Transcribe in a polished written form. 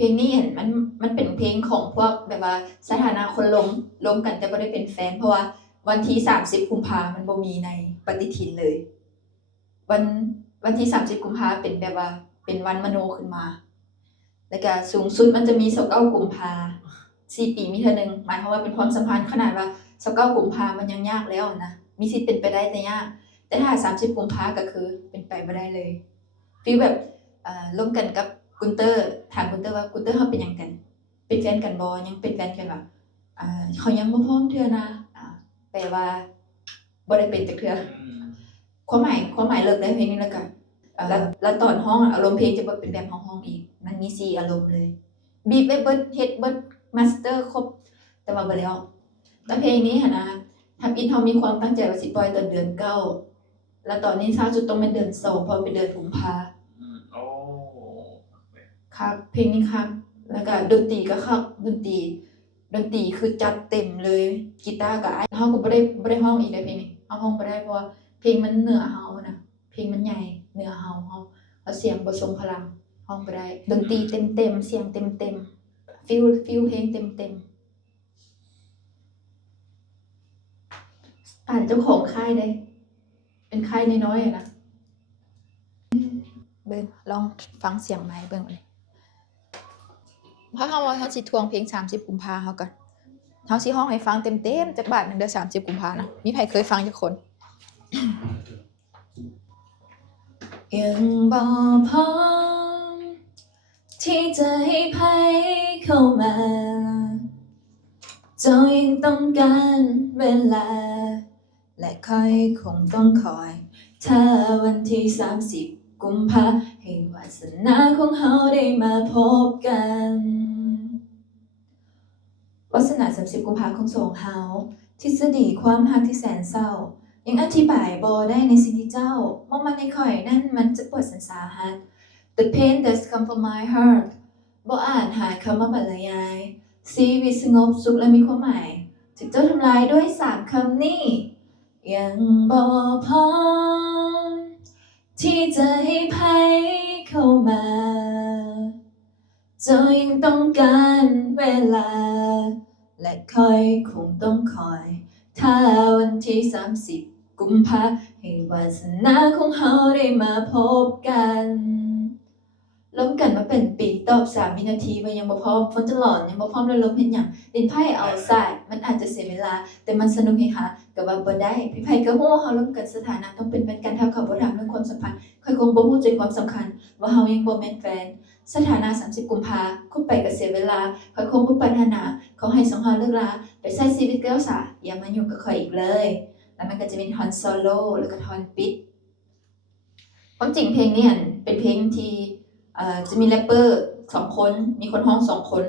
เพลงนี้เห็นมันเป็นเพลงของพวกแบบว่าสถานะคนล้มกันแต่บ่ได้เป็นแฟนเพราะว่าวันที่30กุมภามันบ่มีในปฏิทินเลย วันวันที่30กุมภาเป็นแบบว่าเป็นวันมโนขึ้นมา แล้วก็สูงสุดมันจะมี29กุมภา4ปีมีเทื่อหนึงหมายความว่าเป็นความสัมพันธ์ขนาดว่า29กุมภามันยังยากแล้วนะมีสิทธิ์เป็นไปได้แต่ยากแต่ถ้า30กุมภาก็คือเป็นไปบ่ได้เลยฟีลแบบร่วมกันกับกุนเตอร์ถามกุนเตอร์ว่ากุนเตอร์เฮาเป็นหยังกันเป็นแฟนกันบ่ยังเป็นแฟนกันบ่เขายังบ่พร้อมเทื่อนะแปลว่าบ่ได้เป็นจักเทื่อความหมายเลิกได้เพลงนี้แล้วก็แล้วตอนร้องอารมณ์เพลงจะบ่เป็นแบบร้องอีกมันมี4อารมณ์เลยบีบไว้เบิดเฮ็ดเบิดมาสเตอร์ครบแต่ว่าบ่แล้วแล้วเพลงนี้หันนะทำอินเฮามีความตั้งใจว่าสิปล่อยตอนเดือน9แล้วตอนนี้ช้าสุดต้องเป็นเดือน2เพราะเป็นเดือนกุมภาโอ้ครับเพลงนี้ครับแล้วก็ดนตรีก็คักดนตรีคือจัดเต็มเลยกีตาร์ก็เฮาก็บ่ได้ร้องอีกได้เพลงนี้เฮาร้องบ่ได้เพราะว่าเพลงมันเหนือเฮานะเพลงมันใหญ่เหนือเฮาเสียงบ่ทรงพลังร้องบ่ได้ดนตรีเต็มๆเสียงเต็มๆฟีลเพลงเต็มๆอ่านเจ้าของค่ายได้เป็นค่ายน้อยๆนะเบิ่งลองฟังเสียงไม้เบิ่งเลยเพราะเฮาสิทวงเพลง30กุมภาเฮาก่อนเฮาสิร้องให้ฟังเต็มๆจักบาทนึงเด้อ30กุมภานะมีไผเคยฟังจักคนยังบ่พร้อมที่จะให้ไผเข้ามาเจ้ายังต้องการเวลาและคงต้องคอยถ้าวันที่30กุมภาให้วาสนาของเฮาได้มาพบกันวาสนา30กุมภาของสองเฮาทฤษฎีความรักที่แสนเศร้ายังอธิบายบ่ได้ในสิ่งที่เจ้ามองมาในข่อยนั้นมันจะปวดแสนสาหัส The pain that's come from my heart บ่อ่านหาคำว่าบรรยายชีวิตสงบสุขและมีความหมายถูกเจ้าทำลายด้วย3คำนี้ยังบ่พร้อมที่จะให้ไผเข้ามาเจ้ายังต้องการเวลาและคงต้องคอยถ้าวันที่30กุมภาให้วาสนาของเฮาได้มาพบกันล้มกันมาเป็นปีตอบ3วินาทีว่ายังบ่พร้อมฝนจะหลอนยังบ่พร้อมแล้วลมเฮ็ดหยังดินไผเอาซายมันอาจจะเสียเวลาแต่มันสนุกเฮฮาก็ว่าบ่ได้พี่ไผก็ฮู้ว่าเฮาล้มกันสถานะต้องเป็นแฟนกันถ้าเขาบ่ถามเรื่องความสัมพันธ์ข้อยคงบ่ฮู้ใจความสำคัญว่าเฮายังบ่แม่นแฟนสถานะ30กุมภาคบไปก็เสียเวลาข้อยคงบ่ปรารถนาขอให้2เฮาเลิกราไปใช้ชีวิตแล้วซะอย่ามายุ่งกับข้อยอีกเลยแล้วมันก็จะมีท่อนโซโลแล้วก็ท่อนปิดความจริงเพลงนี้เป็นเพลงที่จะมีแรปเปอร์2คนมีคนร้อง2คน